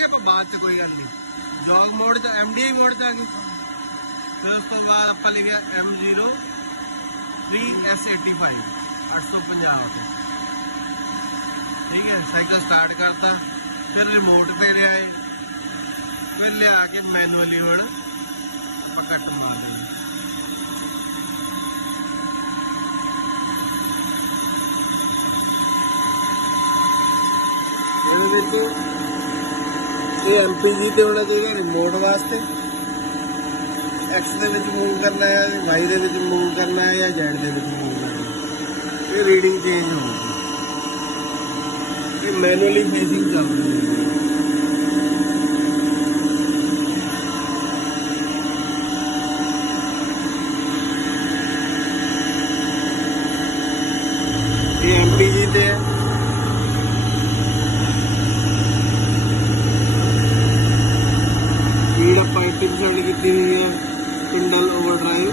जावांगे आप बाद च, कोई गल नहीं। जॉग मोड च MDI मोड च आ गई। फिर उस तो बाद आप लिखा M03S85 850। ठीक है, साइकिल स्टार्ट करता, फिर रिमोट पे ले आए, फिर ले आके मैनुअली हम कट मार दी। MPG ਤੇ होना चाहिए रिमोट वास्ते। एक्स ਦੇ ਵਿੱਚ मूव करना है, वाई ਦੇ ਵਿੱਚ मूव करना है, या जेड ਦੇ ਵਿੱਚ मूव करना है। ये रीडिंग चेंज होगी, ये मैनुअली फेसिंग चल रही है। ये MPG ਤੇ है। स्पीड आप 80% की हुई है, स्पिंडल ओवरड्राइव